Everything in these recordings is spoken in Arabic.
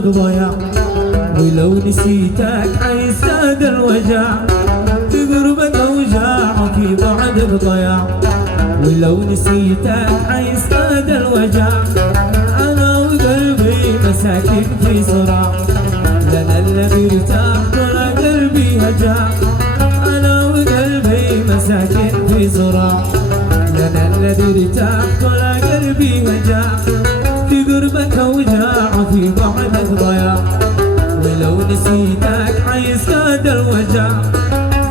بعدك ضياع، ولو نسيتك حيزداد الوجع، في قربك اوجاع وفي بعدك ضياع، ولو نسيتك حيزداد الوجع، انا وقلبي مساكين في صراع، لنا الذي ارتاح ولا قلبي هجع، انا وقلبي مساكين في صراع، لنا الذي ارتاح ولا قلبي هجع، في قربك اوجاع وفي بعدك ضياع، ولو نسيتك حيزداد الوجع،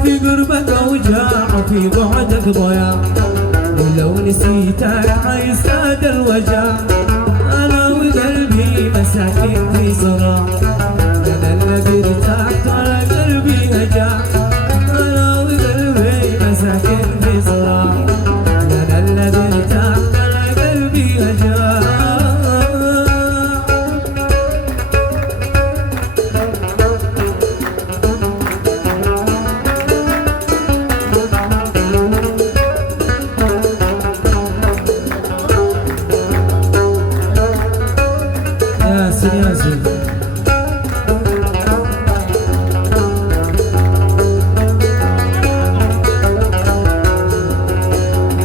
في قربك اوجاع وفي بعدك ضياع، ولو نسيتك حيزداد الوجع، انا وقلبي مساكين في صراع، لنا الذي ارتحت ولا قلبي هجع، انا وقلبي مساكين في صراع، لنا الذي ارتحت ولا قلبي هجع. ياسر ياسر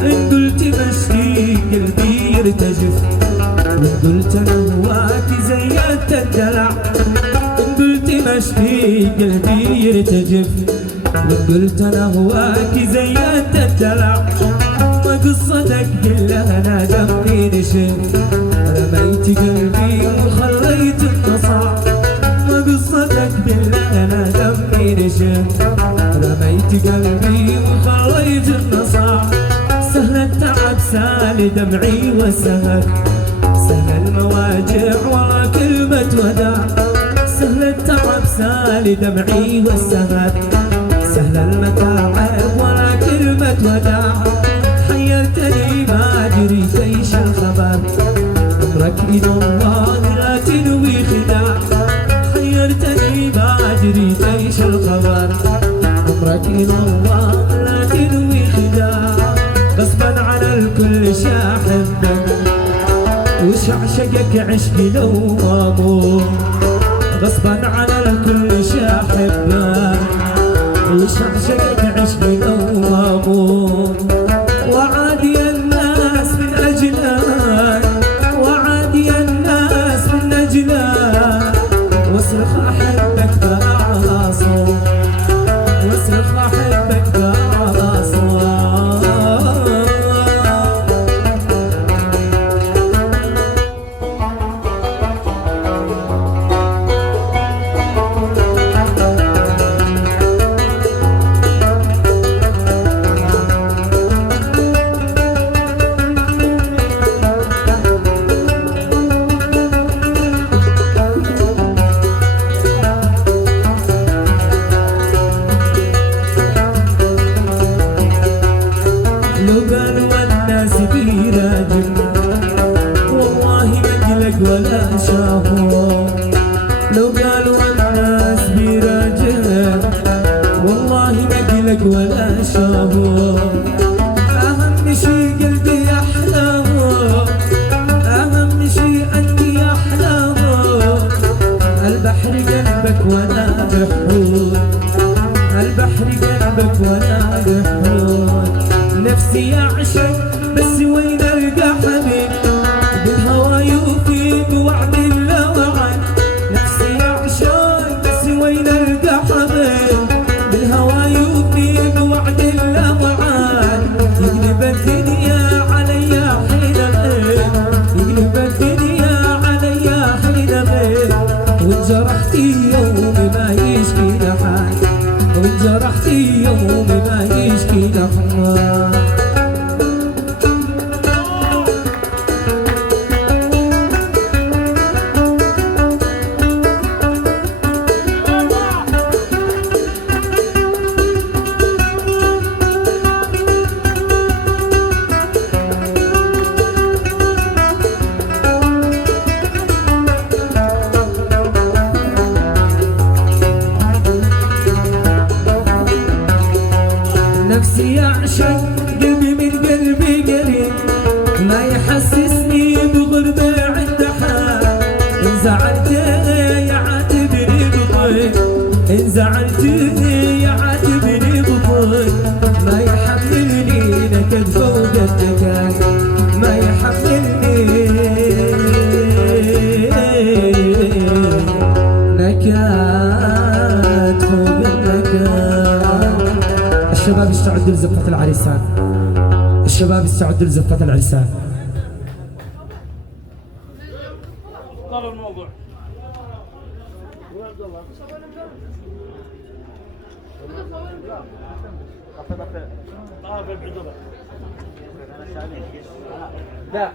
إن قلت مشتي قلبي يرتجف، وإن قلت أنا هواك زينت الدلع، إن قلت مشتي قلبي يرتجف، وإن قلت أنا هواك زينت الدلع، ما قصتك كلها أنا دمي نشف، رميت قلبي وخليت النصاع، ما قصتك بالله انا دمي نشف، رميت قلبي وخليت النصاع، سهل التعب سال دمعي والسهر، سهل المواجع ولا كلمة وداع، سهل التعب سال دمعي والسهر، سهل المتاعب ولا كلمة وداع، حيرتني ما دريت ايش الخبر، عمرك إلى الله لا تنوي خداع، حيرتني ما دريت ايش الخبر، عمرك إلى الله لا تنوي خداع، غصبا على الكل شاحبك وش عشقك عشقي لو مامور، غصبا على الكل شاحبك وش عشقك عشقي لو مامور، وعادي الناس من أجلك، وعادي الناس من أجلك، واصرخ أحبك بأعلى صوت، واصرخ أحبك بأعلى صوت. لو قالوا الناس بيراجل والله مجلك ولا شافوا، لو قالوا الناس بيراجل والله مجلك ولا شافوا، أهم شي قلبي أحلاه، أهم شي أنت أحلاه، البحر قلبك وأنا بحور، البحر قلبك وأنا بحور، نفسي أعشق بس وين ألقى حبيب، بالهوى يوفي بوعد الله وعد، نفسي أعشق بس وين ألقى حبيب، بالهوى يوفي بوعد الله وعد، يقلب الدنيا عليا حين غيب، يقلب الدنيا عليا حين غيب، وانجرحتي يومي ما يشكي لحد، وانجرحتي يومي ما يشكي لحد. نفسي أعشق قلبي من قلبي قريب، ما يحسسني بغربة عند حال، إن زعلت استعدوا لزفة العريسان. الشباب استعدوا لزفة العرسان. طال الموضوع. لا